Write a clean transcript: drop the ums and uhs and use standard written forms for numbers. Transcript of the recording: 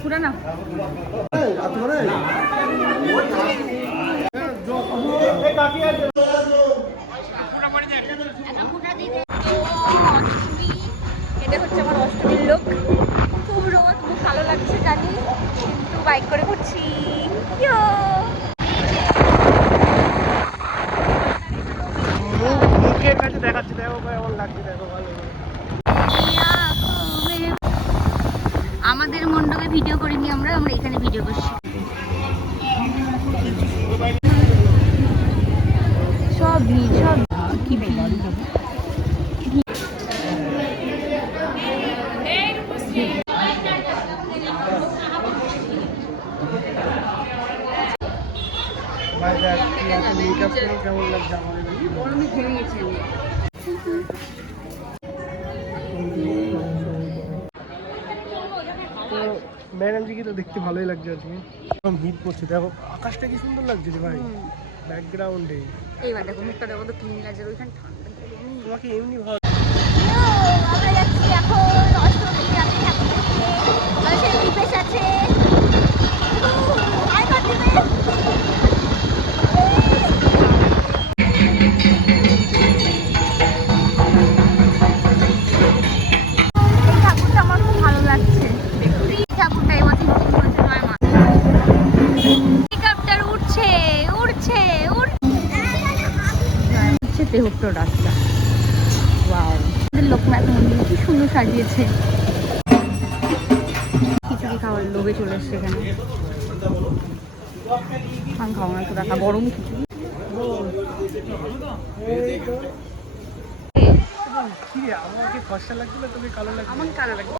পুরানা এটা হচ্ছে আমার অষ্টমীর লোক। খুব রোদ, খুব ভালো লাগছে জানি, কিন্তু বাইক করে ঘুরছি। আমাদের মণ্ডপে ভিডিও করিনি আমরা এখানে ভিডিও করছি। সব ভিড়, সব কি ভিড়। ম্যাডাম জি কি তো দেখতে ভালোই লাগছে আজকে। হিট পড়ছে, দেখো আকাশটা কি সুন্দর লাগছে রে ভাই ব্যাকগ্রাউন্ডে। এইবার দেখো মুখটা দেখো তো কি লাগছে, ওইখানে ঠান্ডা। তোমাকে এমনি ভালো আমরা যাচ্ছি এখন অষ্টমী রাতে ঠাকুর দেখতে। পাশে দীপেশ আছে। আয় কর দীপেশ। এই ঠাকুরটা আমার খুব ভালো লাগছে। দেখুন এই ঠাকুরটা এবছর নতুন করেছে নয় মাস। হেলিকপ্টার উঠছে উঠছে উঠছে তেহট্ট রাস্তা। ওয়াও, লোকনাথ মন্দির কি সুন্দর সাজিয়েছে। খিচুড়ি খাওয়ার লোভে চলে এসছে এখানে। আমি খাবো না, একটু দেখা গরম খিচুড়ি। আমাকে ফর্সা লাগছে না, তুমি কালো লাগছে। আমার কালো লাগে।